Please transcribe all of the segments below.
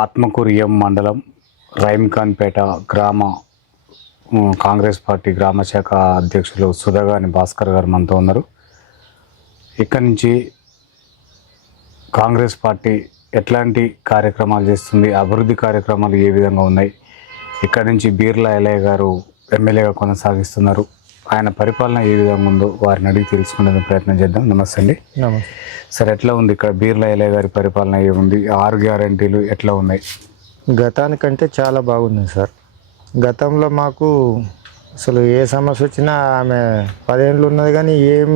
ఆత్మకూరు మండలం రైమ్ఖాన్పేట గ్రామ కాంగ్రెస్ పార్టీ గ్రామ శాఖ అధ్యక్షులు సుధాగాని భాస్కర్ గారు మనతో ఉన్నారు. ఇక్కడి నుంచి కాంగ్రెస్ పార్టీ ఎట్లాంటి కార్యక్రమాలు చేస్తుంది, అభివృద్ధి కార్యక్రమాలు ఏ విధంగా ఉన్నాయి, ఇక్కడి నుంచి బీర్లా ఎల్లయ్య గారు ఎమ్మెల్యేగా కొనసాగిస్తున్నారు, ఆయన పరిపాలన ఏ విధంగా ఉందో వారిని అడిగి తెలుసుకునే ప్రయత్నం చేద్దాం. నమస్తే అండి. నమస్తే సార్, ఎట్లా ఉంది ఇక్కడ బీర్లా ఎల్లయ్య గారి పరిపాలన ఏముంది, 6 గ్యారంటీలు ఎట్లా ఉన్నాయి? గతానికంటే చాలా బాగుంది సార్. గతంలో మాకు అసలు ఏ సమస్య వచ్చినా ఆమె 10 ఏళ్ళు ఉన్నది కానీ ఏం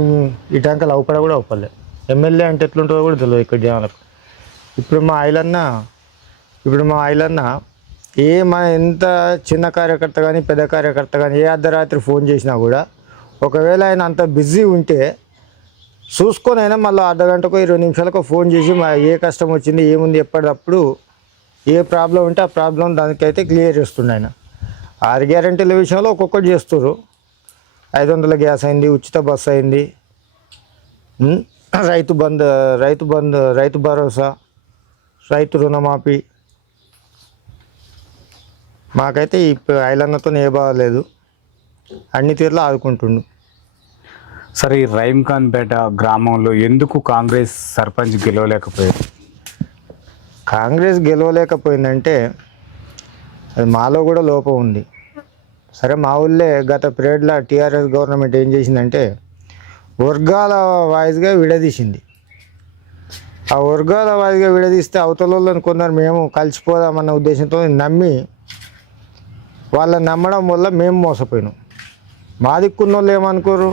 ఇటాంకలు అవపడ కూడా అవపడలే. ఎమ్మెల్యే అంటే ఎట్లుంటుందో కూడా తెలియదు ఇక్కడ జనాలకు. ఇప్పుడు మా ఐలన్న మన ఎంత చిన్న కార్యకర్త కానీ పెద్ద కార్యకర్త కానీ ఏ అర్ధరాత్రి ఫోన్ చేసినా కూడా ఒకవేళ ఆయన అంత బిజీ ఉంటే చూసుకొని అయినా మళ్ళీ అర్ధగంటకో 20 నిమిషాలకో ఫోన్ చేసి ఏ కష్టం వచ్చింది ఏముంది ఎప్పటికప్పుడు ఏ ప్రాబ్లం ఉంటే ఆ ప్రాబ్లం దానికైతే క్లియర్ చేస్తుండే ఆయన. 6 గ్యారెంటీల విషయంలో ఒక్కొక్కటి చేస్తారు. 500 గ్యాస్ అయింది, ఉచిత బస్సు అయింది, రైతు భరోసా, రైతు రుణమాఫీ. మాకైతే ఈ ఐలన్నతో ఏ బాధ లేదు, అన్ని తీరులో ఆదుకుంటుండు. సరే, ఈ రైమ్ఖాన్పేట గ్రామంలో ఎందుకు కాంగ్రెస్ సర్పంచ్ గెలవలేకపోయారు? కాంగ్రెస్ గెలవలేకపోయిందంటే అది మాలో కూడా లోపం ఉంది. సరే, మా ఊళ్ళే గత పీరియడ్లో టీఆర్ఎస్ గవర్నమెంట్ ఏం చేసిందంటే వర్గాల వాయిస్గా విడదీసింది. ఆ వర్గాల వాయిస్గా విడదీస్తే అవతలని కొందరు మేము కలిసిపోదామన్న ఉద్దేశంతో నమ్మి వాళ్ళని నమ్మడం వల్ల మేము మోసపోయినాం. మా దిక్కున్న వాళ్ళు ఏమనుకోరు,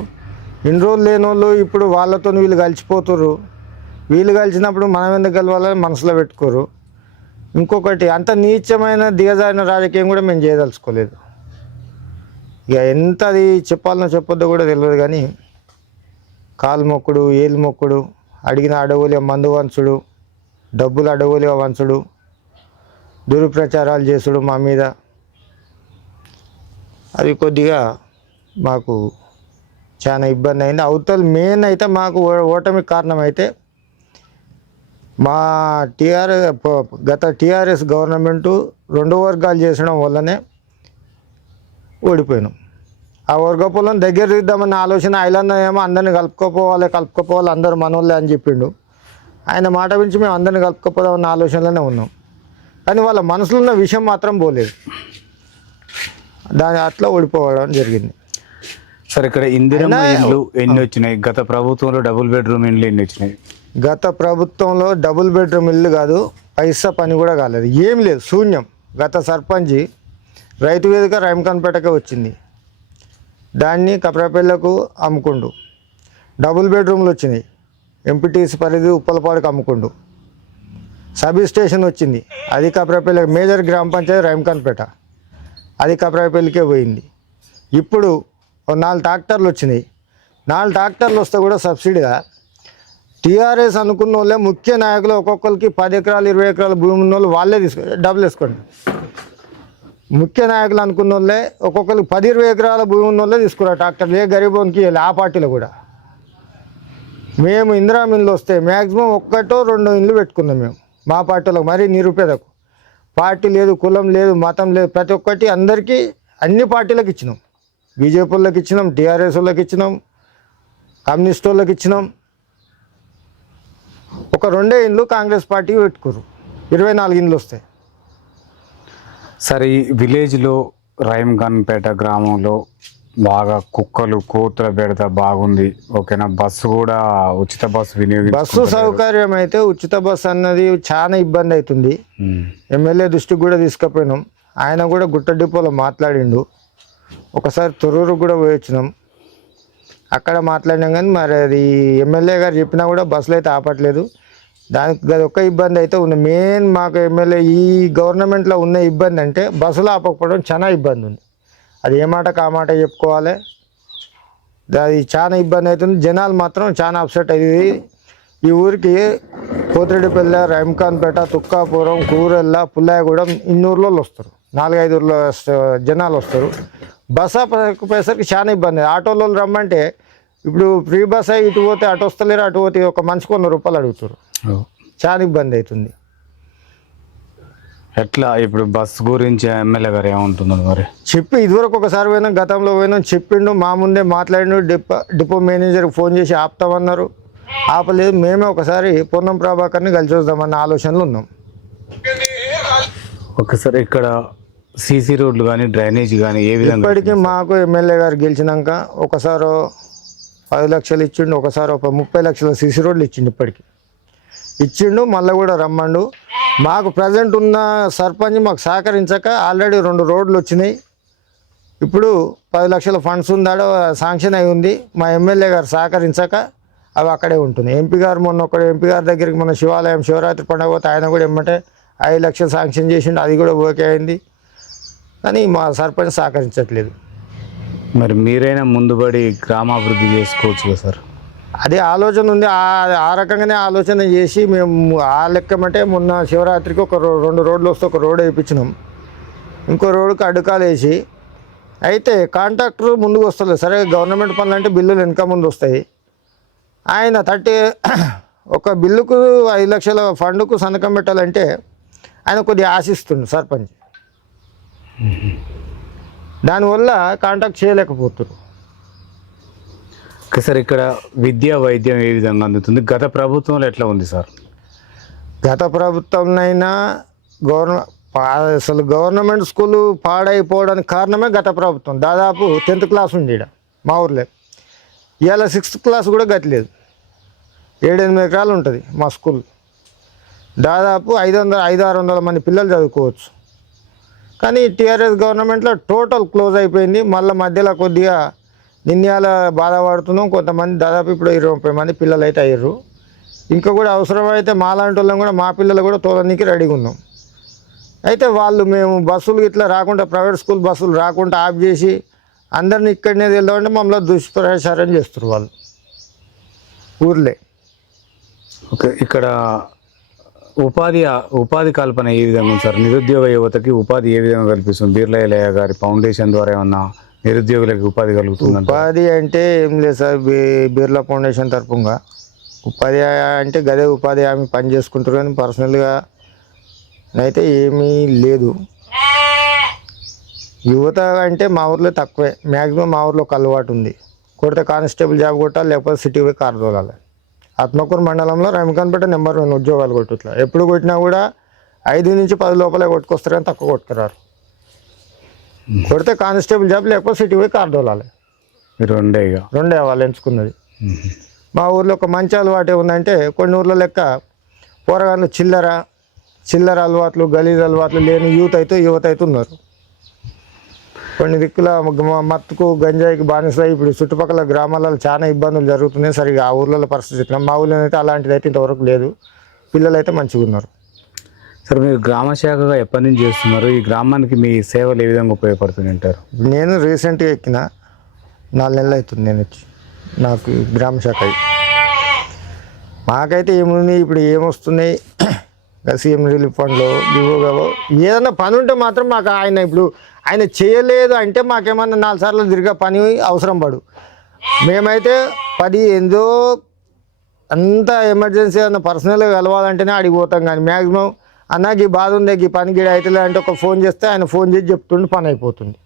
ఇన్ని రోజులు లేని వాళ్ళు ఇప్పుడు వాళ్ళతో వీళ్ళు కలిసిపోతారు, వీళ్ళు కలిసినప్పుడు మనం ఎందుకు కలవాలని మనసులో పెట్టుకోరు. ఇంకొకటి, అంత నీచమైన దిగజారిన రాజకీయం కూడా మేము చేయదలుచుకోలేదు. ఇక ఎంత అది చెప్పాలనో చెప్పొద్దో కూడా తెలియదు కానీ కాలు మొక్కుడు, ఏలు మొక్కుడు, అడిగిన అడవులే మందు వంచుడు, డబ్బులు అడవులే వంచుడు, దురుప్రచారాలు చేసుడు మా మీద, అది కొద్దిగా మాకు చాలా ఇబ్బంది అయింది. అవతల మెయిన్ అయితే మాకు ఓటమికి కారణమైతే మా గత టీఆర్ఎస్ గవర్నమెంటు 2 వర్గాలు చేసడం వల్లనే ఓడిపోయినాం. ఆ వర్గపోలను దగ్గర తీద్దామన్న ఆలోచన ఐలన్న ఏమో అందరిని కలుపుకోపోవాలి అందరు మనోళ్ళే అని చెప్పిండు. ఆయన మాట గురించి మేము అందరిని కలుపుకోపోదామన్న ఆలోచనలోనే ఉన్నాం. కానీ వాళ్ళ మనసులో ఉన్న విషయం మాత్రం పోలేదు, అట్లా ఓడిపోవడం జరిగింది. సరే, ఇక్కడ ఇందిరమ్మ ఇండ్లు ఎన్ని వచ్చినాయి? గత ప్రభుత్వంలో డబుల్ బెడ్రూమ్ ఇండ్లు ఎన్ని వచ్చినాయి? గత ప్రభుత్వంలో డబుల్ బెడ్రూమ్ ఇల్లు కాదు, పైసా పని కూడా కాలేదు, ఏం లేదు, శూన్యం. గత సర్పంచ్ రైతు వేదిక రైమ్ఖాన్పేటకే వచ్చింది, దాన్ని కప్రాపల్లకు అమ్ముకుండు. డబుల్ బెడ్రూమ్లు వచ్చినాయి, ఎంపీటీసీ పరిధి ఉప్పలపాడుకు అమ్ముకుండు. సబ్ స్టేషన్ వచ్చింది, అది కప్రాపల్లి మేజర్ గ్రామ పంచాయతీ రైమ్ఖాన్పేట, అది కప్రాపల్లికే పోయింది. ఇప్పుడు 4 ట్రాక్టర్లు వచ్చినాయి. 4 ట్రాక్టర్లు వస్తే కూడా సబ్సిడీగా టీఆర్ఎస్ అనుకున్న వాళ్ళే ముఖ్య నాయకులు ఒక్కొక్కరికి 10 ఎకరాలు 20 ఎకరాల భూమి ఉన్న వాళ్ళు వాళ్ళే డబ్బులు వేసుకోండి. ముఖ్య నాయకులు అనుకున్న వాళ్ళే ఒక్కొక్కరికి 10-20 ఎకరాల భూమి ఉన్న వాళ్ళే తీసుకున్నారు ట్రాక్టర్లు. ఏ గరీబోనికి ఆ పార్టీలో కూడా మేము ఇందిరామ ఇండ్లు వస్తే మ్యాక్సిమం 1-2 ఇండ్లు పెట్టుకున్నాం మేము మా పార్టీలో. మరీ నిరుపేదకు పార్టీ లేదు, కులం లేదు, మతం లేదు, ప్రతి ఒక్కటి అందరికీ అన్ని పార్టీలకు ఇచ్చినాం. బీజేపీ వాళ్ళకి ఇచ్చినాం, టీఆర్ఎస్ వాళ్ళకి ఇచ్చినాం, కమ్యూనిస్ట్ వాళ్ళకి ఇచ్చినాం. ఒక 2 ఇండ్లు కాంగ్రెస్ పార్టీ పెట్టుకోరు, 24 ఇండ్లు వస్తాయి. సరే, ఈ విలేజ్లో రైమ్ఖాన్పేట గ్రామంలో బాగా కుక్కలు కోతుల బెడత బాగుంది, ఓకేనా? బస్సు కూడా ఉచిత బస్సు బస్సు సౌకర్యం అయితే ఉచిత బస్సు అన్నది చాలా ఇబ్బంది అవుతుంది. ఎమ్మెల్యే దృష్టికి కూడా తీసుకుపోయినాం, ఆయన కూడా గుట్ట డిపోలో మాట్లాడిండు. ఒకసారి తొర్రూరు కూడా పోయి వచ్చినాం, అక్కడ మాట్లాడినాం. కానీ మరి అది ఎమ్మెల్యే గారు చెప్పినా కూడా బస్సులు అయితే ఆపట్లేదు. దానికి అది ఒక్క ఇబ్బంది అయితే ఉంది. మెయిన్ మాకు ఎమ్మెల్యే ఈ గవర్నమెంట్లో ఉన్న ఇబ్బంది అంటే బస్సులు ఆపకపోవడం చాలా ఇబ్బంది ఉంది. అది ఏ మాటకు ఆ మాట చెప్పుకోవాలి, అది చాలా ఇబ్బంది అవుతుంది. జనాలు మాత్రం చాలా అప్సెట్ అయ్యింది. ఈ ఊరికి పోతిరెడ్డిపల్లె, రైమ్ఖాన్పేట, తుక్కాపురం, కూరెల్ల, పుల్లాయగూడెం ఇన్నూరులో వస్తారు, 4-5 ఊర్లో జనాలు వస్తారు. బస్ ఆపేసరికి చాలా ఇబ్బంది. ఆటోలో రమ్మంటే ఇప్పుడు ఫ్రీ బస్ అయ్యి ఇటు పోతే అటు వస్తలేరు, అటు పోతే ఒక మనిషికి 100 రూపాయలు అడుగుతారు. చాలా ఇబ్బంది అవుతుంది. ఎట్లా ఇప్పుడు బస్ గురించి ఎమ్మెల్యే గారు ఏమంటున్నారు మరి? చెప్పి ఇదివరకు ఒకసారి పోయినా, గతంలో పోయినా చెప్పిండు, మా ముందే మాట్లాడిండు. డిపో మేనేజర్కి ఫోన్ చేసి ఆపుతామన్నారు, ఆపలేదు. మేమే ఒకసారి పొన్నం ప్రభాకర్ని కలిసి వద్దామన్న ఆలోచనలు ఉన్నాం. ఒకసారి ఇక్కడ సీసీ రోడ్లు కానీ డ్రైనేజ్ కానీ ఏ విధంగా? ఇప్పటికీ మాకు ఎమ్మెల్యే గారు గెలిచినాక ఒకసారి 10 లక్షలు ఇచ్చిండు, ఒకసారి ఒక 30 లక్షల సీసీ రోడ్లు ఇచ్చిండు. ఇప్పటికి ఇచ్చిండు, మళ్ళీ కూడా రమ్మండు. మాకు ప్రజెంట్ ఉన్న సర్పంచ్ మాకు సహకరించక ఆల్రెడీ 2 రోడ్లు వచ్చినాయి. ఇప్పుడు 10 లక్షల ఫండ్స్ ఉందాడో శాంక్షన్ అయి ఉంది. మా ఎమ్మెల్యే గారు సహకరించక అవి అక్కడే ఉంటుంది. ఎంపీ గారు ఎంపీ గారి దగ్గరికి మన శివాలయం శివరాత్రి పండుగ పోతే ఆయన కూడా ఎమ్మటే 5 లక్షలు శాంక్షన్ చేసిండు, అది కూడా ఓకే అయింది. కానీ మా సర్పంచ్ సహకరించట్లేదు. మరి మీరైనా ముందుబడి గ్రామాభివృద్ధి చేసుకోవచ్చు కదా సార్? అదే ఆలోచన ఉంది. ఆ రకంగానే ఆలోచన చేసి మేము ఆ లెక్కమంటే మొన్న శివరాత్రికి ఒక 2 రోడ్లు వస్తే ఒక రోడ్ వేయించినాం. ఇంకో రోడ్డుకి అడ్డుకాలు వేసి అయితే కాంట్రాక్టర్ ముందుకు వస్తలేదు. సరే గవర్నమెంట్ పనులు అంటే బిల్లులు వెనక ముందు వస్తాయి. ఆయన ఒక బిల్లుకు 5 లక్షల ఫండ్కు సంతకం పెట్టాలంటే ఆయన కొద్దిగా ఆశిస్తుండు సర్పంచ్. దానివల్ల కాంటాక్ట్ చేయలేకపోతున్నారు. సార్ ఇక్కడ విద్యా వైద్యం ఏ విధంగా అందుతుంది? గత ప్రభుత్వంలో ఎట్లా ఉంది సార్? గత ప్రభుత్వంనైనా అసలు గవర్నమెంట్ స్కూలు పాడైపోవడానికి కారణమే గత ప్రభుత్వం. దాదాపు 10th క్లాస్ ఉంది ఈడ మా ఊర్లో. ఇవాళ 6th క్లాస్ కూడా గతిలేదు. 7-8 ఎకరాలు ఉంటుంది మా స్కూల్. దాదాపు 500-600 మంది పిల్లలు చదువుకోవచ్చు. కానీ టీఆర్ఎస్ గవర్నమెంట్లో టోటల్ క్లోజ్ అయిపోయింది. మళ్ళీ మధ్యలో కొద్దిగా నిన్యాల బాధపడుతున్నాం. కొంతమంది దాదాపు ఇప్పుడు 20-30 మంది పిల్లలు అయితే అయ్యారు. ఇంకా కూడా అవసరమైతే మాలాంటి వాళ్ళం కూడా మా పిల్లలు కూడా తోలనీకి రెడీగా ఉన్నాం. అయితే మేము బస్సులు ఇట్లా రాకుండా, ప్రైవేట్ స్కూల్ బస్సులు రాకుండా ఆఫ్ చేసి అందరిని ఇక్కడనే వెళ్దామంటే మమ్మల్ని దుష్ప్రచారం చేస్తారు వాళ్ళు ఊర్లే. ఓకే, ఇక్కడ ఉపాధి కల్పన ఏ విధంగా ఉంది సార్? నిరుద్యోగ యువతకి ఉపాధి ఏ విధంగా కల్పిస్తుంది? బీర్లా ఎల్లయ్య గారి ఫౌండేషన్ ద్వారా ఏమన్నా నిరుద్యోగులకు ఉపాధి కలుగుతుంది? ఉపాధి అంటే ఏం లేదు సార్. బిర్లా ఫౌండేషన్ తరపుగా ఉపాధి అంటే గదే ఉపాధి హామీ పని చేసుకుంటారు. కానీ పర్సనల్గా అయితే ఏమీ లేదు. యువత అంటే మా ఊర్లో తక్కువే. మ్యాక్సిమం మా ఊర్లో ఒక అలవాటు ఉంది, కొడితే కానిస్టేబుల్ జాబ్ కొట్టాలి, లేకపోతే సిటీ పోయి కారు తోలాలి. ఆత్మకూరు మండలంలో రమకాన్పేట నెంబర్ 1 ఉద్యోగాలు కొట్టుట్లా. ఎప్పుడు కొట్టినా కూడా 5 నుంచి 10 లోపలే కొట్టుకొస్తారని తక్కువ కొట్టుకురారు. కొడితే కానిస్టేబుల్ జాబ్, లేకపోతే సిటీ పోయి కారు తోలాలి. రెండే వాళ్ళు ఎంచుకున్నది. మా ఊర్లో ఒక మంచి అలవాటు ఉందంటే, కొన్ని ఊర్ల లెక్క పోరగాళ్ళు చిల్లర అలవాట్లు, గలీజ్ అలవాట్లు లేని యువత అయితే ఉన్నారు. కొన్ని దిక్కుల మత్తుకు గంజాయికి బానిస. ఇప్పుడు చుట్టుపక్కల గ్రామాలలో చాలా ఇబ్బందులు జరుగుతున్నాయి. సరిగా ఆ ఊర్లలో పరిస్థితి మా ఊళ్ళో అయితే అలాంటిది అయితే ఇంతవరకు లేదు. పిల్లలు అయితే మంచిగా ఉన్నారు. సార్, మీరు గ్రామ శాఖగా ఎప్పటి నుంచి చేస్తున్నారు? ఈ గ్రామానికి మీ సేవలు ఏ విధంగా ఉపయోగపడుతుంది అంటారు? నేను రీసెంట్గా ఎక్కిన 4 నెలలు అవుతుంది నేను వచ్చి. నాకు గ్రామ శాఖ మాకైతే ఏముంది, ఇప్పుడు ఏమొస్తున్నాయి సీఎం రిలీఫ్ ఫండ్లో ఏదైనా పని ఉంటే మాత్రం మాకు ఆయన చేయలేదు అంటే మాకేమన్నా 4 సార్లు తిరిగే పని అవసరం పడు. మేమైతే 10 ఏందో అంత ఎమర్జెన్సీ అన్న పర్సనల్గా కలవాలంటేనే అడిగిపోతాం. కానీ మ్యాక్సిమం అన్నకి బాధ ఉంది, ఈ పని గిడ అవుతుంది అంటే ఒక ఫోన్ చేస్తే ఆయన ఫోన్ చేసి చెప్తుండే పని అయిపోతుంది.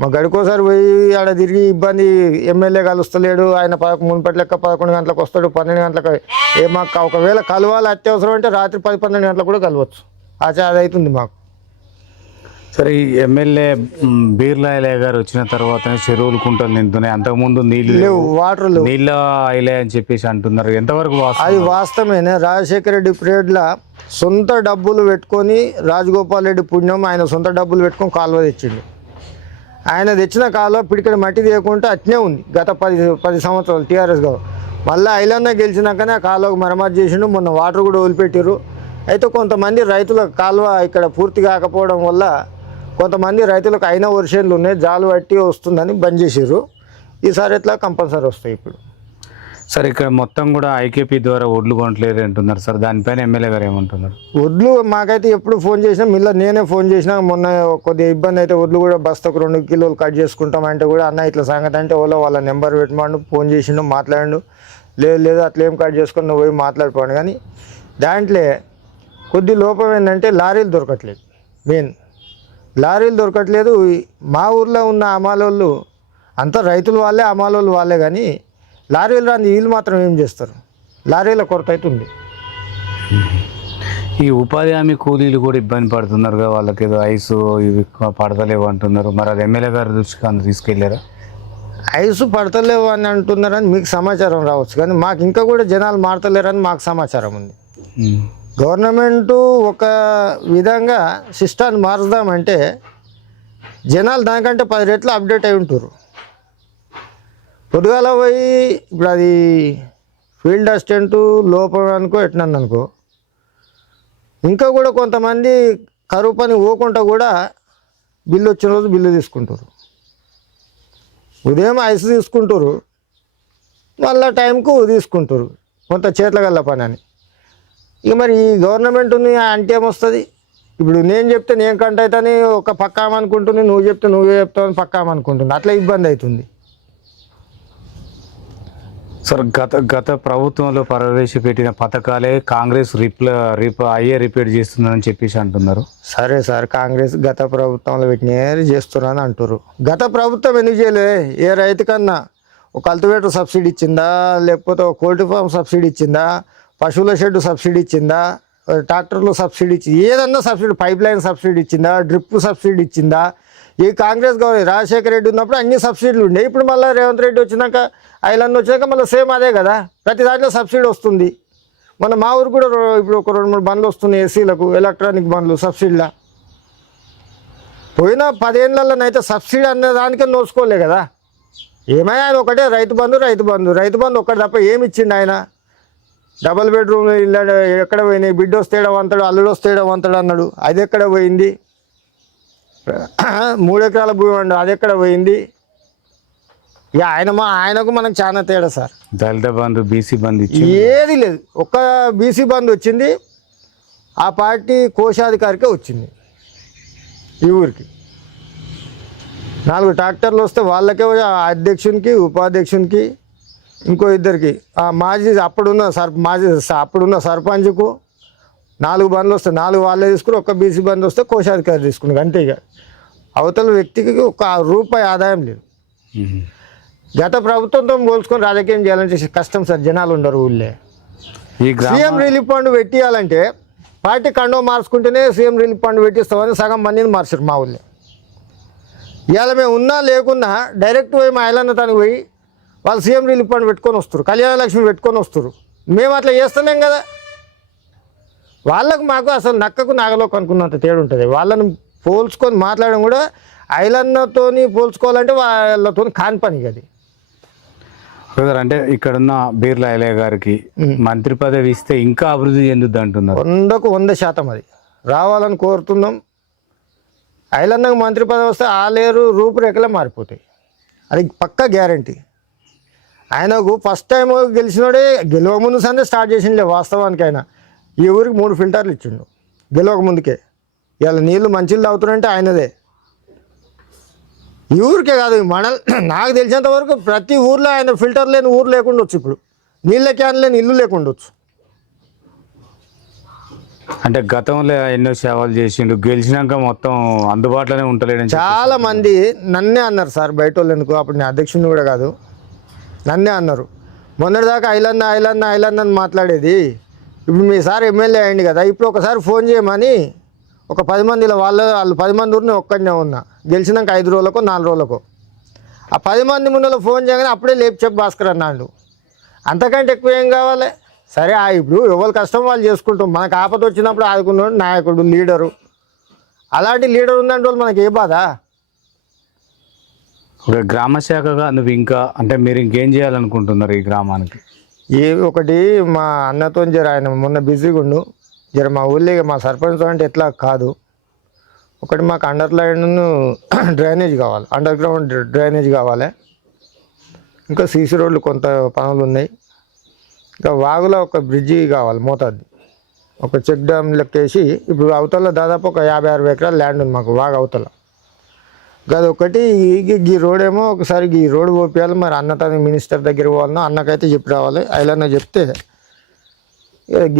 మా గడికోసారి పోయి ఆడ తిరిగి ఇబ్బంది. ఎమ్మెల్యే కలుస్తలేడు, ఆయన మున్పటి లెక్క 11 గంటలకు వస్తాడు, 12 గంటలకు. మాకు ఒకవేళ కలవాలి అత్యవసరం అంటే రాత్రి 10-12 గంటలకు కూడా కలవచ్చు. అది అవుతుంది మాకు. సరే, ఈ ఎమ్మెల్యే బీర్లా ఎల్లయ్య గారు వచ్చిన తర్వాత చెరువులు కుంటలు నిండుతున్నాయి. అంతకుముందు వాటర్ నీళ్ళ అయిలే అని చెప్పేసి అంటున్నారు. ఎంతవరకు అది వాస్తవమేనే? రాజశేఖర రెడ్డి పీరియడ్లో సొంత డబ్బులు పెట్టుకొని, రాజగోపాల్ రెడ్డి పుణ్యం, ఆయన సొంత డబ్బులు పెట్టుకొని కాలువ తెచ్చిండు. ఆయన తెచ్చిన కాలువ పిడికడ మట్టి తీయకుండా అట్నే ఉంది గత 10 సంవత్సరాలు టీఆర్ఎస్ గారు. మళ్ళీ ఐలన్న గెలిచినాకనే ఆ కాలువకు మరమ్మతు చేసిండు. మొన్న వాటర్ కూడా వదిలిపెట్టారు. అయితే కొంతమంది రైతుల కాలువ ఇక్కడ పూర్తి కాకపోవడం వల్ల కొంతమంది రైతులకు అయిన వర్షన్లు ఉన్నాయి, జాలు పట్టి వస్తుందని బంద్ చేసారు. ఈసారి ఎట్లా కంపల్సరీ వస్తాయి ఇప్పుడు. సార్, ఇక్కడ మొత్తం కూడా ఐకేపీ ద్వారా ఒడ్లు కొనట్లేదు అంటున్నారు సార్. దానిపైన ఎమ్మెల్యే గారు ఏమంటున్నారు? ఒడ్లు మాకైతే ఎప్పుడు ఫోన్ చేసినా, నేనే ఫోన్ చేసినా. మొన్న కొద్దిగా ఇబ్బంది అయితే ఒడ్లు కూడా బస్తాకు 2 కిలోలు కట్ చేసుకుంటాం అంటే కూడా అన్న ఇట్లా సంగతి అంటే వాళ్ళ నెంబర్ పెట్టమండు, ఫోన్ చేసిండు, మాట్లాడిండు. లేదు అట్లా ఏం కట్ చేసుకొని నువ్వు పోయి మాట్లాడిపోయాడు. కానీ దాంట్లో కొద్ది లోపం ఏంటంటే లారీలు దొరకట్లేదు. మెయిన్ లారీలు దొరకట్లేదు. మా ఊర్లో ఉన్న అమాలోళ్ళు అంతా రైతులు వాళ్ళే, అమాలోళ్ళు వాళ్ళే, కానీ లారీలు రాని వీళ్ళు మాత్రం ఏం చేస్తారు? లారీల కొరత అయితే ఉంది. ఈ ఉపాధి హామీ కూలీలు కూడా ఇబ్బంది పడుతున్నారు కదా, వాళ్ళకి ఏదో ఐస్ ఇవి పడతలేవు అంటున్నారు. మరి అది ఎమ్మెల్యే గారి దృష్టికి అంత తీసుకెళ్ళారా? ఐస్ పడతలేవు అని అంటున్నారని మీకు సమాచారం రావచ్చు, కానీ మాకు ఇంకా కూడా జనాలు మారతలేరని మాకు సమాచారం ఉంది. గవర్నమెంటు ఒక విధంగా సిస్టాన్ని మారుదామంటే జనాలు దానికంటే 10 రెట్లు అప్డేట్ అయి ఉంటారు. పొద్దుగాల పోయి ఇప్పుడు అది ఫీల్డ్ అసిస్టెంటు లోపం అనుకో ఎట్నన్ను అనుకో, ఇంకా కూడా కొంతమంది కరువు పని పోకుండా కూడా బిల్లు వచ్చిన రోజు బిల్లు తీసుకుంటారు. ఉదయం ఐస్ తీసుకుంటారు, మళ్ళీ టైంకు తీసుకుంటారు, కొంత చేతుల గల్ల పని అని. ఇక మరి ఈ గవర్నమెంట్ని అంటే ఏమొస్తుంది? ఇప్పుడు నేను చెప్తే నేను కంట అవుతాని ఒక పక్కామనుకుంటుంది, నువ్వు చెప్తే నువ్వే చెప్తావని పక్కామనుకుంటుంది, అట్లా ఇబ్బంది అవుతుంది. సార్, గత ప్రభుత్వంలో ప్రవేశపెట్టిన పథకాలే కాంగ్రెస్ రిపీట్ చేస్తుందని చెప్పేసి అంటున్నారు. సరే సార్, కాంగ్రెస్ గత ప్రభుత్వంలో పెట్టిన చేస్తున్నారని అంటారు. గత ప్రభుత్వం ఎందుకు చేయలే? ఏ రైతు కన్నా ఒక కల్టివేటర్ సబ్సిడీ ఇచ్చిందా, లేకపోతే ఒక కోల్డ్ ఫామ్ సబ్సిడీ ఇచ్చిందా, పశువుల షెడ్ సబ్సిడీ ఇచ్చిందా, ట్రాక్టర్లు సబ్సిడీ ఇచ్చింది, ఏదన్నా సబ్సిడీ, పైప్ లైన్ సబ్సిడీ ఇచ్చిందా, డ్రిప్ సబ్సిడీ ఇచ్చిందా? ఈ కాంగ్రెస్ గవర్నమెంట్ రాజశేఖర రెడ్డి ఉన్నప్పుడు అన్ని సబ్సిడీలు ఉండే. ఇప్పుడు మళ్ళీ రేవంత్ రెడ్డి వచ్చినాక, ఐలన్న వచ్చినాక మళ్ళీ సేమ్ అదే కదా, ప్రతి దాంట్లో సబ్సిడీ వస్తుంది. మన మా ఊరు కూడా ఇప్పుడు ఒక 2-3 బండ్లు వస్తున్నాయి ఏసీలకు, ఎలక్ట్రానిక్ బండ్లు సబ్సిడీలా. పోయిన 10 ఏళ్ళలోనైతే సబ్సిడీ అనే దానికే నోచుకోలే కదా. ఏమైనా ఆయన ఒకటే రైతు బంధు ఒక్కటి తప్ప ఏమి ఇచ్చిండు ఆయన? డబల్ బెడ్రూమ్ ఇల్లు ఎక్కడ పోయినాయి? బిడ్డ వస్తేడా వంతాడు, అల్లుడు వస్తేడా వంతాడు అన్నాడు, అది ఎక్కడ పోయింది? 3 ఎకరాల భూమి అండి, అది ఎక్కడ పోయింది? ఇక ఆయనకు మనకు చాలా తేడా సార్. దళిత బంధు, బీసీ బంధు ఏది లేదు. ఒక్క బీసీ బంధు వచ్చింది, ఆ పార్టీ కోశాధికారికే వచ్చింది. ఈ ఊరికి 4 ట్రాక్టర్లు వస్తే వాళ్ళకే, అధ్యక్షునికి, ఉపాధ్యక్షునికి, ఇంకో ఇద్దరికి, అప్పుడున్న సర్పంచ్కు 4 బండ్లు వస్తే 4 వాళ్ళే తీసుకుని, ఒక్క బీసీ బంధు వస్తే కోశాధికారి తీసుకున్నాడు అంతే. ఇక అవతల వ్యక్తికి ₹1 ఆదాయం లేదు. గత ప్రభుత్వంతో పోల్చుకొని రాజకీయం చేయాలంటే కష్టం సార్, జనాలు ఉండరు ఊళ్ళే. సీఎం రిలీఫ్ ఫండ్ పెట్టియాలంటే పార్టీ కండో మార్చుకుంటేనే సీఎం రిలీఫ్ ఫండ్ పెట్టిస్తామని సగం మందిని మార్చారు మా ఊళ్ళో. ఇవాళ మేము ఉన్నా లేకున్నా డైరెక్ట్ పోయి మా ఐలన్న తనకు పోయి వాళ్ళు సీఎం రిలీఫ్ ఫండ్ పెట్టుకొని వస్తారు, కళ్యాణ లక్ష్మి పెట్టుకొని వస్తారు. మేము అట్లా చేస్తలేం కదా. వాళ్ళకు మాకు అసలు నక్కకు నాగలోకి అనుకున్నంత తేడా ఉంటుంది. వాళ్ళని పోల్చుకొని మాట్లాడడం కూడా ఐలన్నతోని పోల్చుకోవాలంటే వాళ్ళతో కాని పని అది. అంటే ఇక్కడున్న బీర్లా ఐలయ్య గారికి మంత్రి పదవి ఇస్తే ఇంకా అభివృద్ధి చెందుద్ది అంటున్నారు. 100కు 100% అది రావాలని కోరుతున్నాం. ఐలన్నకు మంత్రి పదవి వస్తే ఆలేరు రూపురేఖలే మారిపోతాయి, అది పక్కా గ్యారంటీ. ఆయనకు ఫస్ట్ టైం గెలిచినోడే గెలవ ముందు సందే స్టార్ట్ చేసిండే. వాస్తవానికి ఆయన ఈ ఊరికి 3 ఫిల్టర్లు ఇచ్చిండు గెలవక ముందుకే. ఇవాళ నీళ్ళు మంచిళ్ళు తాగుతున్నారంటే ఆయనదే. ఈ ఊరికే కాదు, నాకు తెలిసినంత వరకు ప్రతి ఊర్లో ఆయన ఫిల్టర్ లేని ఊరు లేకుండొచ్చు, ఇప్పుడు నీళ్ళ క్యాన్ లేని ఇల్లు లేకుండొచ్చు. అంటే గతంలో ఎన్నో సేవలు చేసిండు, గెలిచినాక మొత్తం అందుబాటులోనే ఉంటలేడు. చాలా మంది నన్నే అన్నారు సార్, బయట వాళ్ళు ఎందుకు, అప్పుడు నేను అధ్యక్షుడిని కూడా కాదు, నన్నే అన్నారు. మొన్నటిదాకా ఐలన్న అని మాట్లాడేది, ఇప్పుడు మీ సార్ ఎమ్మెల్యే అయింది కదా, ఇప్పుడు ఒకసారి ఫోన్ చేయమని ఒక 10 మందిలో వాళ్ళు 10 మంది ఊరిని ఒక్కడనే ఉన్నా. గెలిచినాక 5 రోజులకో 4 రోజులకో ఆ 10 మంది ముందులో ఫోన్ చేయగానే అప్పుడే లేపు చెప్పు భాస్కర్ అన్నాడు. అంతకంటే ఎక్కువ ఏం కావాలి? సరే, ఇప్పుడు ఎవరు కష్టం వాళ్ళు చేసుకుంటాం. మనకు ఆపద వచ్చినప్పుడు ఆదుకున్నాడు నాయకుడు, లీడరు. అలాంటి లీడర్ ఉందంటే వాళ్ళు మనకి ఏ బాధ? ఒక గ్రామ శాఖగా నువ్వు ఇంకా అంటే మీరు ఇంకేం చేయాలనుకుంటున్నారు ఈ గ్రామానికి? ఒకటి మా అన్నతో ఆయన మొన్న బిజీగా ఉండు, మా ఊళ్ళో మా సర్పంచ్ అంటే ఎట్లా కాదు, ఒకటి మాకు అండర్ లైన్ డ్రైనేజ్ కావాలి, అండర్ గ్రౌండ్ డ్రైనేజ్ కావాలి. ఇంకా సీసీ రోడ్లు కొంత పనులు ఉన్నాయి. ఇంకా వాగులో ఒక బ్రిడ్జి కావాలి, మోతాది ఒక చెక్ డ్యామ్ లెక్కేసి. ఇప్పుడు అవతల దాదాపు ఒక 50-60 ఎకరాల ల్యాండ్ ఉంది మాకు వాగు అవతల. అది ఒకటి ఈ రోడ్ ఏమో ఒకసారి ఈ రోడ్ పోపియాలి. మరి అన్నతని మినిస్టర్ దగ్గర పోవాలన్నా అన్నకైతే చెప్పి రావాలి, ఐలన్న చెప్తే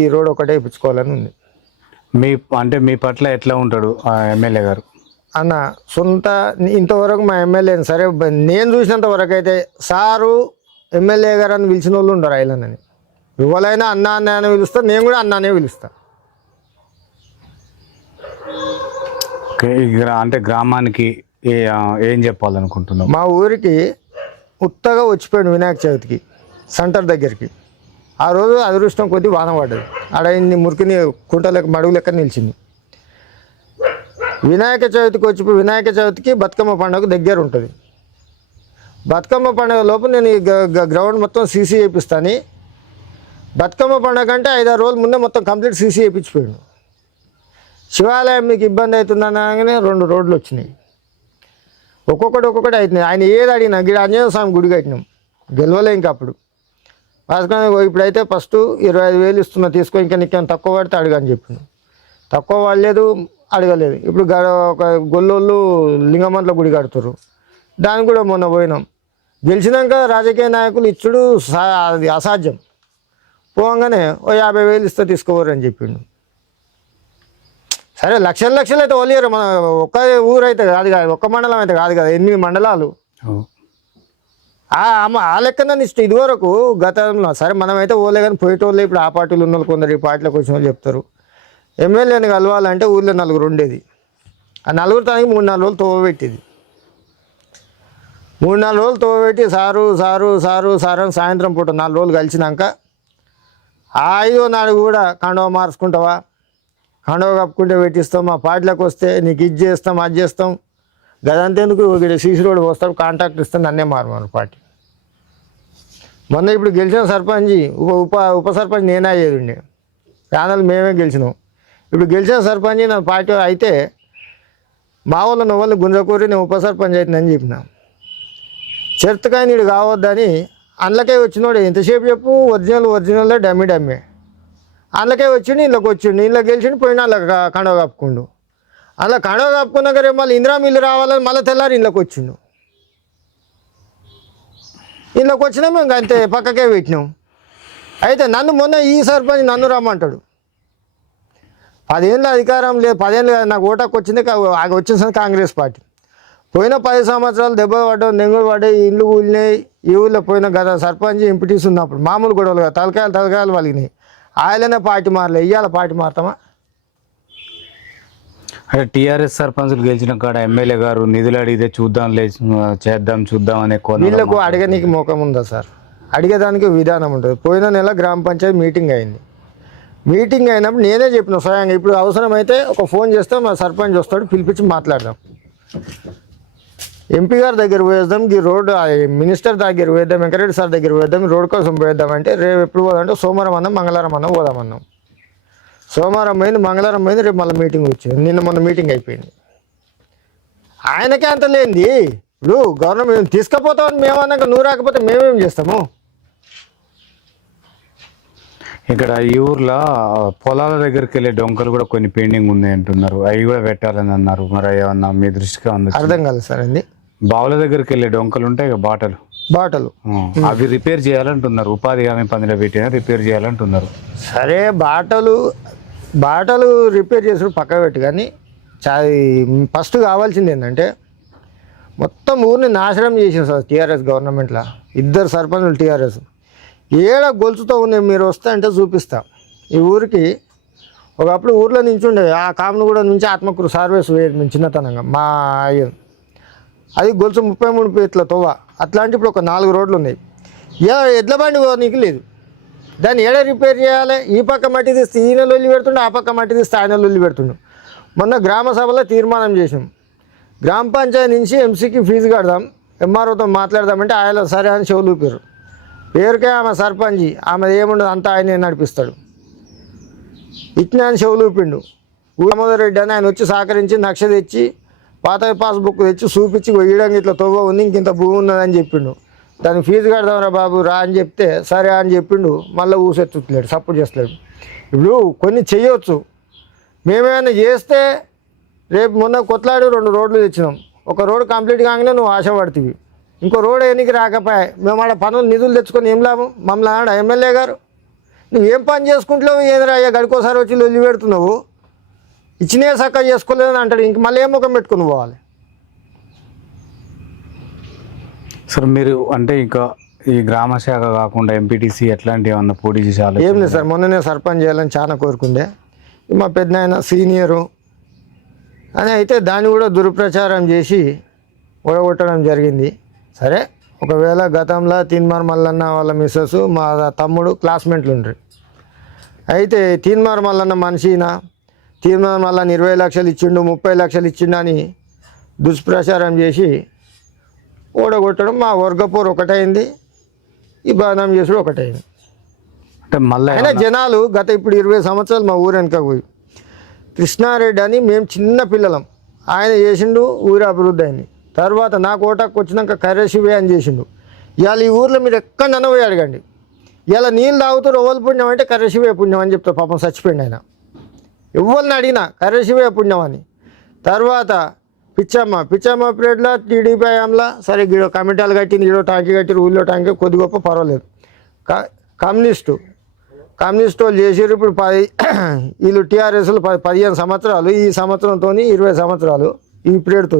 ఈ రోడ్ ఒకటే ఇప్పించుకోవాలని ఉంది. మీ పట్ల ఎట్లా ఉంటాడు ఆ ఎమ్మెల్యే గారు? అన్న సొంత ఇంతవరకు మా ఎమ్మెల్యేని సరే నేను చూసినంత వరకు అయితే సారు ఎమ్మెల్యే గారు అని పిలిచిన వాళ్ళు ఉండరు ఐలనని. ఎవరైనా అన్న అన్న అని పిలుస్తా, నేను కూడా అన్నానే పిలుస్తా. అంటే గ్రామానికి ఏం చెప్పాలనుకుంటున్నాం? మా ఊరికి ఉత్తగా వచ్చిపోయాడు వినాయక చవితికి సెంటర్ దగ్గరికి. ఆ రోజు అదృష్టం కొద్దీ వాన పడ్డది. ఆడ ఇన్ని మురికిని కుంట లెక్క మడుగు లెక్క నిలిచింది. వినాయక చవితికి బతుకమ్మ పండుగ దగ్గర ఉంటుంది. బతుకమ్మ పండుగ లోపు నేను ఈ గ్రౌండ్ మొత్తం సీసీ వేయిస్తాను. బతుకమ్మ పండుగ అంటే 5-6 రోజుల ముందే మొత్తం కంప్లీట్ సీసీ వేయించిపోయాడు. శివాలయం మీకు ఇబ్బంది అవుతుందనగానే 2 రోడ్లు వచ్చినాయి. ఒక్కొక్కటి అవుతున్నాయి. ఆయన ఏది అడిగినా గిడ ఆంజనేయ స్వామి గుడి కట్టినాం, గెలవలే. ఇంకా అప్పుడు రాసుకొని ఇప్పుడైతే ఫస్ట్ 25,000 ఇస్తున్నా తీసుకో, ఇంకా నీకేం తక్కువ పడితే అడగని చెప్పిండు. తక్కువ పడలేదు, అడగలేదు. ఇప్పుడు ఒక గొల్లోళ్ళు లింగమంతల గుడి కడుతుర్రు, దానికి కూడా మొన్న పోయినాం. గెలిచినాక రాజకీయ నాయకులు ఇచ్చుడు అది అసాధ్యం. పోగానే 50,000 ఇస్తే తీసుకోవరు అని చెప్పిండు. సరే లక్షలు అయితే ఓలేరు. మన ఒక్క ఊరు అయితే కాదు కదా, ఒక్క మండలం అయితే కాదు కదా, 8 మండలాలు. ఆ లెక్కన ఇదివరకు గతంలో సరే మనమైతే ఓలే కానీ పోయేటోళ్ళే. ఇప్పుడు ఆ పార్టీలు ఉన్న వాళ్ళు కొందరు ఈ పార్టీలకు వచ్చిన వాళ్ళు చెప్తారు, ఎమ్మెల్యేని కలవాలంటే ఊళ్ళో 4 ఉండేది. ఆ 4 తానికి 3-4 రోజులు తోవబెట్టేది. 3-4 రోజులు తోవబెట్టి సారు అని సాయంత్రం పూట 4 రోజులు కలిసినాక 5వ నాడు కూడా కండవ మార్చుకుంటావా, కండవ కప్పుకుంటే పెట్టిస్తాం, మా పార్టీలకు వస్తే నీకు ఇది చేస్తాం అది చేస్తాం, గదంతేందుకు ఇక్కడ సీసీ రోడ్ వస్తాడు, కాంట్రాక్ట్ ఇస్తే నన్నే మారమాను పార్టీ. మొన్న ఇప్పుడు గెలిచిన సర్పంచ్ ఉప సర్పంచ్ నేనే అయ్యేది ఉండే, ప్యానల్ మేమే గెలిచినాం. ఇప్పుడు గెలిచిన సర్పంచ్ నా పార్టీ అయితే మా వాళ్ళని గుంజకూరి నేను ఉప సర్పంచ్ అవుతుందని చెప్పిన. చరిత్రకాయ నీడు కావద్దని అందులోకే వచ్చినోడు ఎంతసేపు చెప్పు, ఒరిజినల్ డమ్మే. అందులోకే వచ్చిండు, ఇంట్లోకి వచ్చిండు, ఇంట్లో గెలిచిండు, పోయినా అలా కండవ కప్పుకుండు. అలా కండవ కప్పుకున్నాక రేపు మళ్ళీ ఇందిరా మిల్లు రావాలని మళ్ళీ తెల్లారి ఇంట్లోకి వచ్చిండు. ఇంట్లోకి వచ్చినా మేము అంతే పక్కకే పెట్టినాం. అయితే మొన్న ఈ సర్పంచ్ నన్ను రమ్మంటాడు. 10 ఏళ్ళ అధికారం లేదు, 10 ఏళ్ళు నాకు ఓటాకు వచ్చింది, వచ్చేసింది కాంగ్రెస్ పార్టీ. పోయిన 10 సంవత్సరాలు దెబ్బలు పడ్డావు, నెంగులు పడ్డాయి, ఇండ్లు కూలినాయి. ఈ ఊళ్ళో పోయిన గత సర్పంచ్ ఎంపీటీస్ ఉన్నప్పుడు మామూలు గొడవలు కదా, తలకాయలు వలిగినాయి. ఆయననే పార్టీ మారలే, ఇవాళ పార్టీ మారుతామా? అంటే టీఆర్ఎస్ సర్పంచులు గెలిచిన కాడ ఎమ్మెల్యే గారు నిధులు అడిగితే చూద్దాం అనే వీళ్ళకు అడగనీకి మోకం ఉందా సార్? అడిగేదానికి విధానం ఉంటుంది. పోయిన నెల గ్రామ పంచాయతీ మీటింగ్ అయింది. మీటింగ్ అయినప్పుడు నేనే చెప్పిన స్వయంగా, ఇప్పుడు అవసరమైతే ఒక ఫోన్ చేస్తే మా సర్పంచ్ వస్తాడు, పిలిపించి మాట్లాడదాం. ఎంపీ గారి దగ్గర పోయేద్దాం, ఈ రోడ్డు మినిస్టర్ దగ్గర పోయేద్దాం, వెంకరెడ్డి సార్ దగ్గర పోయేద్దాం, రోడ్ కోసం పోయేద్దాం అంటే రేపు ఎప్పుడు పోదామంటే సోమవారం అన్నాం, మంగళవారం అన్నాం పోదామన్నాం. సోమవారం పోయింది, మంగళవారం పోయింది, రేపు మళ్ళీ మీటింగ్ వచ్చింది. మొన్న మీటింగ్ అయిపోయింది. ఆయనకే అంత లేనిది. ఇప్పుడు గవర్నమెంట్ తీసుకుపోతామని మేమన్నాక నువ్వు రాకపోతే మేమేం చేస్తాము? ఇక్కడ ఈ ఊర్లో పొలాల దగ్గరికి వెళ్ళే డొంకలు కూడా కొన్ని పెండింగ్ ఉన్నాయి అంటున్నారు, అవి కూడా పెట్టాలని అన్నారు. మరి ఏమన్నా మీ దృష్టిగా ఉంది? అర్థం కాదు సార్. అండి బావుల దగ్గరికి వెళ్ళే డొంకలు ఉంటాయి, బాటలు అవి రిపేర్ చేయాలంటున్నారు. ఉపాధి హామీ పనిలో పెట్టినా రిపేర్ చేయాలంటున్నారు. సరే బాటలు రిపేర్ చేసుడు పక్క పెట్టి, కానీ ఫస్ట్ కావాల్సింది ఏంటంటే మొత్తం ఊరిని నాశనం చేసింది సార్ టీఆర్ఎస్ గవర్నమెంట్లో. 2 సర్పంచులు టీఆర్ఎస్ ఏడ గొలుసుతో ఉన్నాయి. మీరు వస్తా అంటే చూపిస్తా. ఈ ఊరికి ఒకప్పుడు ఊర్లో నుంచి ఉండే ఆ కామనగూడ నుంచి ఆత్మకూరు సర్వీస్ పోయేది మేము చిన్నతనంగా. మా అది గొలుసు 33 ఫీట్ల తోవ. అట్లాంటి ఇప్పుడు ఒక 4 రోడ్లు ఉన్నాయి. ఎడ్ల బండి నీకు లేదు, దాన్ని ఏడ రిపేర్ చేయాలి? ఈ పక్క మట్టి తీస్తే ఈయన లొల్లి పెడుతుండే, ఆ పక్క మట్టి తీస్తే ఆయన లొల్లి పెడుతుండు. మొన్న గ్రామ సభలో తీర్మానం చేసాం, గ్రామ పంచాయతీ నుంచి ఎంసీకి ఫీజు కడదాం, ఎంఆర్ఓతో మాట్లాడదామంటే ఆయన సరే అని చెవులు ఊపారు. పేరుకే ఆమె సర్పంచి, ఆమె ఏముండదు, అంతా ఆయనే నడిపిస్తాడు. ఇట్లా అని చెవులు ఊపిండు. ఊరమోదర్ రెడ్డి అని ఆయన వచ్చి సహకరించి నక్ష తెచ్చి పాత పాస్బుక్ తెచ్చి చూపించి ఇయ్యడానికి ఇట్లా తవ్వ ఉంది, ఇంకింత భూమి ఉన్నదని చెప్పిండు. దానికి ఫీజు కడదాంరా బాబు రా అని చెప్తే సరే అని చెప్పిండు. మళ్ళీ ఊసెత్తులేడు, సపోర్ట్ చేస్తలేడు. ఇప్పుడు కొన్ని చెయ్యొచ్చు, మేమేమైనా చేస్తే రేపు మొన్న కొట్లాడి 2 రోడ్లు తెచ్చినాం. ఒక రోడ్డు కంప్లీట్ కాగానే నువ్వు ఆశపడుతుంది, ఇంకో రోడ్ ఎన్నికి రాకపోయా. మేము ఆడ పనులు నిధులు తెచ్చుకొని ఏం లాభం? మమ్మల్ని ఆడ ఎమ్మెల్యే గారు నువ్వేం పని చేసుకుంటున్నావు, ఏదిరా అయ్యా గడికోసారి వచ్చి లొల్లి పెడుతున్నావు, ఇచ్చినే చక్కగా చేసుకోలేదని అంటాడు. ఇంక మళ్ళీ ఏ ముఖం పెట్టుకుని పోవాలి? సార్ మీరు అంటే ఇంకా ఈ గ్రామ శాఖ కాకుండా ఎంపీటీసీ ఎట్లాంటి ఏమన్నా పోటీ చేసాలి? ఏం లేదు సార్, మొన్ననే సర్పంచ్ చేయాలని చాలా కోరుకుండే. మా పెద్దనాయన సీనియరు అని అయితే దాన్ని కూడా దుర్ప్రచారం చేసి ఓడగొట్టడం జరిగింది. సరే, ఒకవేళ గతంలో తీన్మార్ మల్లన్న వాళ్ళ మిస్సెస్ మా తమ్ముడు క్లాస్మేట్లు ఉండరు. అయితే తీన్మార్ మల్లన్న మనిషిన తీన్మార్ మల్లన్న 20 లక్షలు ఇచ్చిండు, 30 లక్షలు ఇచ్చిండు అని దుష్ప్రచారం చేసి ఓడగొట్టడం మా వర్గపోరు ఒకటైంది, ఈ బదనాం చేసుడు ఒకటైంది. అంటే మళ్ళీ అయినా జనాలు గత ఇప్పుడు 20 సంవత్సరాలు మా ఊరు వెనక పోయి కృష్ణారెడ్డి అని మేము చిన్న పిల్లలం, ఆయన చేసిండు, ఊరి అభివృద్ధి అయింది. తర్వాత నాకు ఓటాకు వచ్చినాక కర్రశివే అని చేసిండు. ఇవాళ ఈ ఊర్లో మీరు ఎక్కడన్నా పోయి అడగండి, ఇలా నీళ్ళు తాగుతారు ఎవరు పుణ్యం అంటే కర్రశివే పుణ్యం అని చెప్తారు. పాపం చచ్చిపోయింది ఆయన. ఎవరిని అడిగినా కర్రశివే పుణ్యం అని. తర్వాత పిచ్చమ్మ పీరియడ్లో టీడీపీ హయాంలో సరే గిడో కమిటాలు కట్టింది, గిడో టాంకీ కట్టిరు, ఊళ్ళో టాంకీ కొద్ది గొప్ప పర్వాలేదు. కమ్యూనిస్టు వాళ్ళు చేసారు. ఇప్పుడు వీళ్ళు టీఆర్ఎస్లు 15 సంవత్సరాలు, ఈ సంవత్సరంతో 20 సంవత్సరాలు ఈ పీరియడ్తో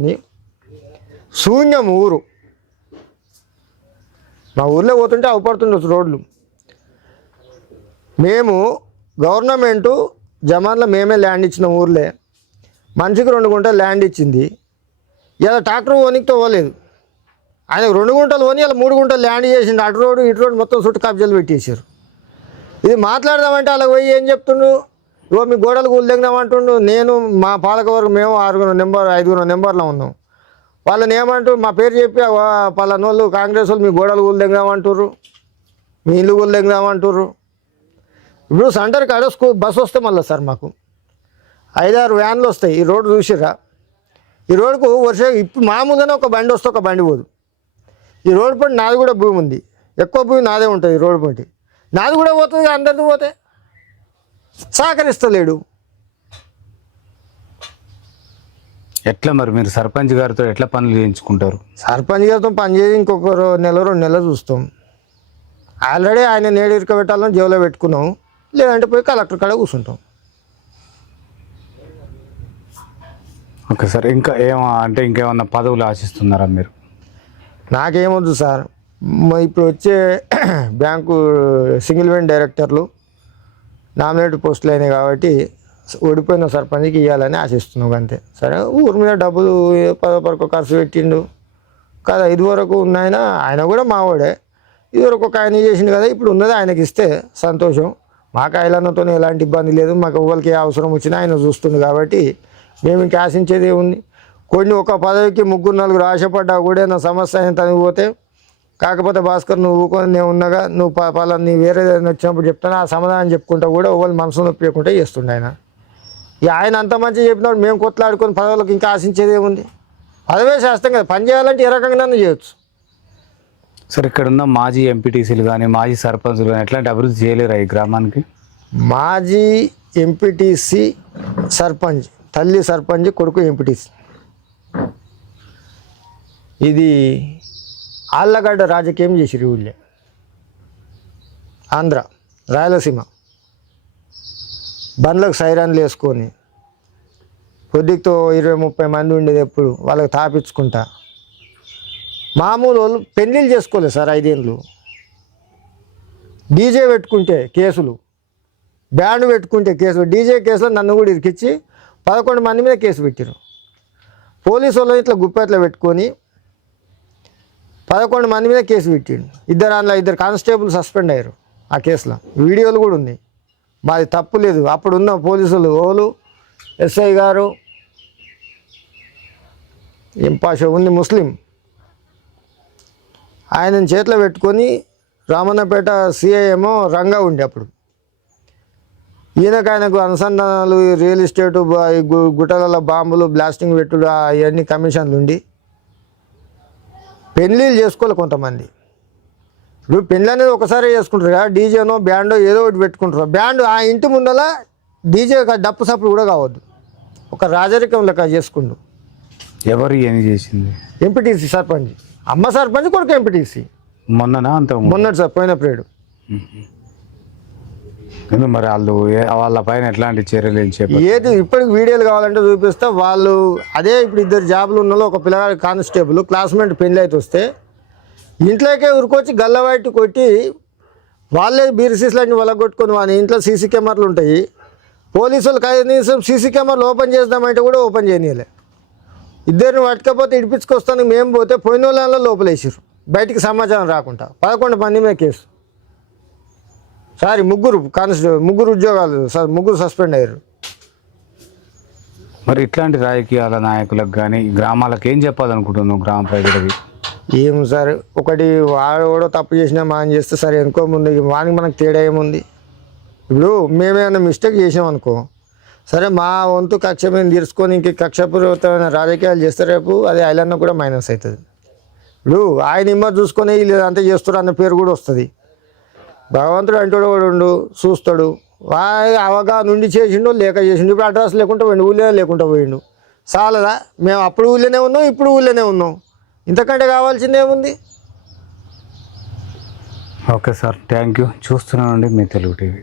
శూన్యం ఊరు. మా ఊర్లో పోతుంటే అవపడుతుండొచ్చు రోడ్లు. మేము గవర్నమెంటు జమాన్లో మేమే ల్యాండ్ ఇచ్చిన ఊర్లే, మనిషికి 2 గుంటలు ల్యాండ్ ఇచ్చింది. ఇలా ట్రాక్టర్ ఓనికి తోవలేదు, ఆయనకు 2 గుంటలు ఓని ఇలా 3 గుంటలు ల్యాండ్ చేసిండు. అటు రోడ్డు ఇటు రోడ్డు మొత్తం చుట్టూ కబ్జాలు పెట్టేశారు. ఇది మాట్లాడదామంటే అలా పోయి ఏం చెప్తుండు, ఇగో మీ గోడలు కూలిదెంగమంటుండు. నేను మా పాలకవర్గం మేము 5 నెంబర్లో ఉన్నాం. వాళ్ళని ఏమంటూ మా పేరు చెప్పి పలానోళ్ళు కాంగ్రెస్ వాళ్ళు మీ గోడలు కూలిదెంగమంటుర్రు, మీ ఇల్లు కూలిదెంగమంటుర్రు. ఇప్పుడు సెంటర్ కాడ బస్సు వస్తే మళ్ళీ సార్ మాకు 5-6 వ్యాన్లు వస్తాయి. ఈ రోడ్డు చూసిరా, ఈ రోడ్డుకు ఇప్పుడు మామూలుగానే ఒక బండి వస్తే ఒక బండి పోదు. ఈ రోడ్డు పంటి నాది కూడా భూమి ఉంది, ఎక్కువ భూమి నాదే ఉంటుంది. ఈ రోడ్డు పంటి నాది కూడా పోతుంది, అందరిది పోతే సహకరిస్తలేడు. ఎట్లా మరి మీరు సర్పంచ్ గారితో ఎట్లా పనులు చేయించుకుంటారు? సర్పంచ్ గారితో పని చేసి ఇంకొక నెల 2 నెలలు చూస్తాం. ఆల్రెడీ ఆయన నేడు ఇరకబెట్టాలని జేబులో పెట్టుకున్నాం, లేదంటే పోయి కలెక్టర్ కాడ కూర్చుంటాం. ఓకే సార్, ఇంకా అంటే ఇంకేమన్నా పదవులు ఆశిస్తున్నారా మీరు? నాకేమొద్దు సార్, ఇప్పుడు వచ్చే బ్యాంకు సింగిల్ విండో డైరెక్టర్లు నామినేటెడ్ పోస్టులు అయినాయి కాబట్టి ఓడిపోయిన సర్పంచ్కి ఇవ్వాలని ఆశిస్తున్నాం అంతే. సరే, ఊరి మీద డబ్బులు 10 ఖర్చు పెట్టిండు కదా. ఇదివరకు ఉన్నాయన ఆయన కూడా మావాడే, ఇదివరకు ఒక ఆయన చేసిండు కదా, ఇప్పుడు ఉన్నది ఆయనకి ఇస్తే సంతోషం. మాకు ఆయనతో ఎలాంటి ఇబ్బంది లేదు, మాకు ఎవరికి ఏ అవసరం వచ్చినా ఆయన చూస్తుంది కాబట్టి మేము ఇంకా ఆశించేది ఏముంది. ఒక పదవికి 3-4 ఆశపడ్డా కూడా నా సమస్య అయిన తనిపోతే, కాకపోతే భాస్కర్ నువ్వు ఊకొని నేను ఉన్నగా, నువ్వు పలాన్ని వేరే వచ్చినప్పుడు చెప్తాను, ఆ సమాధానం చెప్పుకుంటా కూడా ఎవరు మనసు నొప్పియకుండా చేస్తుండే ఆయన. ఇక ఆయన అంత మంచిగా చెప్పినప్పుడు మేము కొట్లాడుకొని పదవులకు ఇంకా ఆశించేది ఏముంది? పదవే శాస్త్రం కదా, పని చేయాలంటే ఏ రకంగా చేయొచ్చు. సార్, ఇక్కడ ఉన్న మాజీ ఎంపీటీసీలు కానీ మాజీ సర్పంచులు కానీ ఎట్లాంటి అభివృద్ధి చేయలేరా ఈ గ్రామానికి? మాజీ ఎంపీటీసీ సర్పంచ్, తల్లి సర్పంచ్, కొడుకు ఎంపీటీసీ, ఇది ఆళ్ళగడ్డ రాజకీయం చేసిరు ఊళ్ళే. ఆంధ్ర, రాయలసీమ బండ్లకు సైరన్లు వేసుకొని పొద్దుతో 20-30 మంది ఉండేది. ఎప్పుడు వాళ్ళకి తాపించుకుంటా. మామూలు వాళ్ళు పెళ్ళిళ్ళు చేసుకోలేదు సార్ 5 ఏళ్ళు. డీజే పెట్టుకుంటే కేసులు, బ్యాండ్ పెట్టుకుంటే కేసులు. డీజే కేసులో నన్ను కూడా ఇరికిచ్చి 11 మంది మీద కేసు పెట్టారు. పోలీసు వాళ్ళు ఇట్లా గుప్పెట్లో పెట్టుకొని 11 మంది మీద కేసు పెట్టిండు. 2 కానిస్టేబుల్ సస్పెండ్ అయ్యారు ఆ కేసులో. వీడియోలు కూడా ఉంది. మాది తప్పు లేదు. అప్పుడున్న పోలీసులు ఓలు ఎస్ఐ గారు ఇంపాషా ఉంది ముస్లిం, ఆయనను చేతిలో పెట్టుకొని రామన్నపేట సిఐ ఏమో రంగా ఉండే. అప్పుడు ఆయనకు అనుసంధానాలు, రియల్ ఎస్టేటు, గుట్టలలో బాంబులు బ్లాస్టింగ్ పెట్టుడు అవన్నీ కమిషన్లు ఉండి పెళ్ళిళ్ళు చేసుకోవాలి కొంతమంది. ఇప్పుడు పెళ్ళి అనేది ఒకసారి చేసుకుంటారు కదా, డీజేనో బ్యాండో ఏదో ఒకటి పెట్టుకుంటారు. బ్యాండ్ ఆ ఇంటి ముందల డీజే డప్పు సప్పుడు కూడా కావద్దు, ఒక రాజరికం లెక్క చేసుకుంటూ. ఎవరు ఏమి చేసింది? ఎంపీటీసీ సర్పంచ్, అమ్మ సర్పంచ్, కొడుకు ఎంపీటీసీ. మొన్ననా? అంత మొన్నటి సార్, పోయిన పీరియడ్. ఎందుకు మరి వాళ్ళు వాళ్ళ పైన ఎట్లాంటి చర్యలు ఏం చేపట్టారు? ఏది ఇప్పటికి వీడియోలు కావాలంటే చూపిస్తా. వాళ్ళు అదే ఇప్పుడు ఇద్దరు జాబులు ఉన్న ఒక పిల్లగాడు కానిస్టేబుల్ క్లాస్మేట్ పెళ్ళి అయితే వస్తే ఇంట్లోకే ఉరికొచ్చి గల్లబయట కొట్టి వాళ్ళే బీర్ సీసాలన్నీ వలగొట్టుకొని వాళ్ళ ఇంట్లో సీసీ కెమెరాలు ఉంటాయి. పోలీసులు కనీసం సీసీ కెమెరాలు ఓపెన్ చేద్దామంటే కూడా ఓపెన్ చేయనీయలే. ఇద్దరిని పట్టుకపోతే ఇడిపించుకొస్తాను మేము పోతే పోయిన వాళ్ళ లోపలేసారు బయటికి సమాచారం రాకుండా. 11 మంది మీద కేసు. సారీ ముగ్గురు ఉద్యోగాలు ముగ్గురు సస్పెండ్ అయ్యారు. మరి ఇట్లాంటి రాజకీయాల నాయకులకు కానీ గ్రామాలకు ఏం చెప్పాలనుకుంటున్నావు గ్రామ ప్రజలకి? ఏం సార్, ఒకటి వాడు కూడా తప్పు చేసినా మనం చేస్తే సరే అనుకో, ముందు వానికి మనకు తేడా ఏముంది? ఇప్పుడు మేమేమైనా మిస్టేక్ చేసాం అనుకో, సరే మా వంతు కక్ష మేము తీర్చుకొని ఇంక కక్షపూరితమైన రాజకీయాలు చేస్తే రేపు అది ఐలన్న కూడా మైనస్ అవుతుంది. ఇప్పుడు ఆయన ఇమ్మది చూసుకొని వీళ్ళు అంతా చేస్తారు అన్న పేరు కూడా వస్తుంది. భగవంతుడు అంటాడు కూడా ఉండు చూస్తాడు. అవగాహన నుండి చేసిండు లేక చేసిండు. ఇప్పుడు అడ్రస్ లేకుండా పోయిండు, ఊళ్ళో లేకుండా పోయిండు. చాలదా? మేము అప్పుడు ఊళ్ళోనే ఉన్నాం, ఇప్పుడు ఊళ్ళోనే ఉన్నాం. ఇంతకంటే కావాల్సింది ఏముంది? Okay sir, thank you. చూస్తున్నానండి మీ తెలుగు టీవీ.